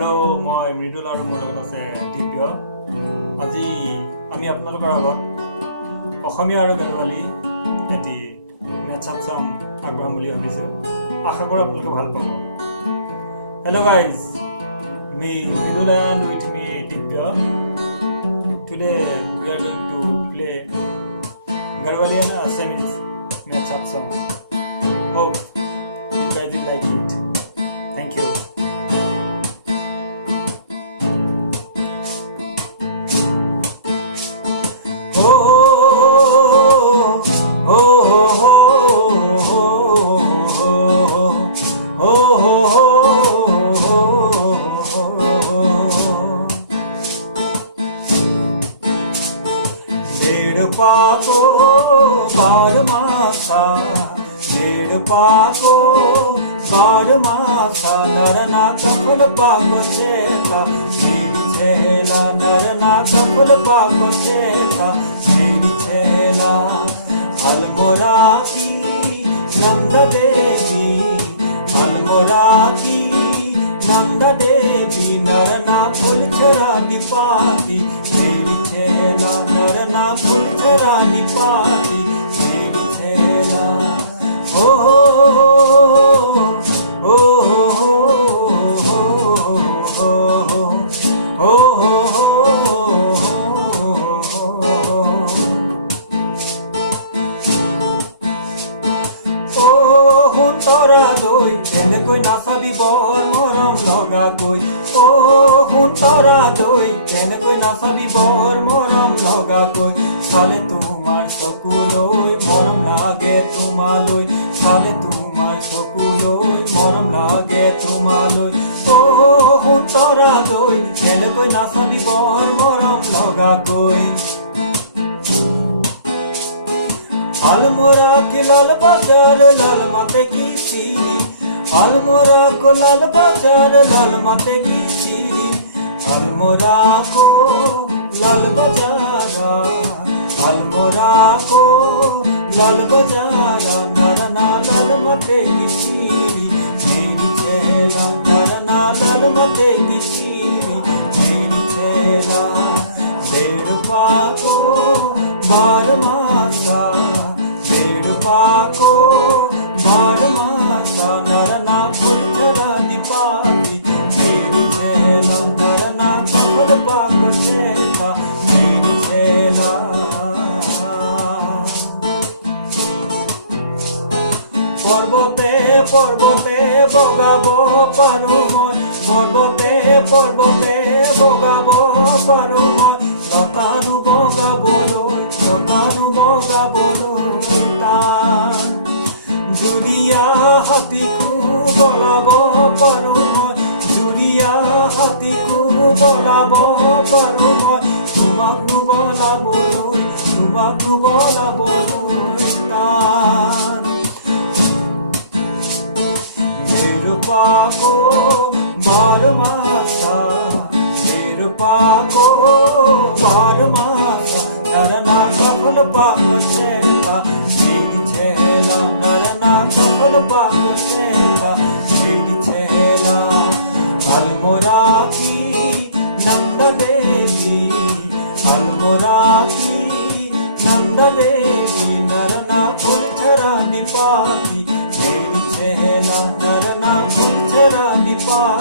Hello मैं मृदुल और मोर लगत আছে দিব্য। আজি আমি আপোনালোকৰ আগত অসমীয়া আৰু বেংগলী এটি মেটচাপ সং আগবঢ়াম বুলি ভাবিছো। আশা কৰো আপোনালোকে ভাল পাব। Hello guys, me Mridul and with me Divya. Today we are going to play Garhwali and Assamese matchup song. Hope you guys will like it. Thank you. पाको बार मासा डेढ़ पाको बार मासा नरना कफल पाको चेता मेरी छेला नरना कफल पाको चेता मेरी छेला अलमोरा की नंदा देवी अलमोरा की नंदा देवी नरना फुल चरा दीपाती मेरी छेला नरना फुल चरा दीपाती मेरी छेला ओ ओ ओ तोरा दई केने कोई नाचाबी बर मरम लगा कोई ओ हुन तोरा दई केने कोई नाचाबी बर मरम लगा कोई साले तुम्हार चकुलई मरम लागे तुम्हालई साले तुम्हार चकुलई मरम लागे तुम्हालई ओ हुन तोरा दई केने कोई नाचाबी बर मरम लगा कोई अलमोरा की लाल बाजार लाल माते की सीरी अलमोरा को लाल बाजार लाल माते की सीरी अलमोरा को लाल बाजारा अलमोरा को लाल बाजारा नरना लाल माते की सीरी मेरी छेला नरना लाल माते की सीरी मेरी छेला डेढ़ पाको बार मासा डेढ़ पाको बार मासा नरना फुल चला दीपाती मेरी छेला नरना कमल पाको चेला मेरी छेला पर्वते पर्वते बगाबो पारो মই पर्वते पर्वते बगाबो पारो মই লতানো বগাবলৈ টান জুৰিয়া হাতীকো বলাব পাৰো মই জুৰিয়া হাতীকো বলাব পাৰো মই তোমাক বলাবলৈ টান डेढ़ पाको बार मासा डेढ़ पाको बार मासा नरना कफल पाको चेला मेरी छेला नरना कफल पाको चेला मेरी छेला अलमोरा की नंदा देवी अलमोरा की नंदा देवी नरना फुल चरा दीपाती मेरी छेला नरना फुल चरा दीपाती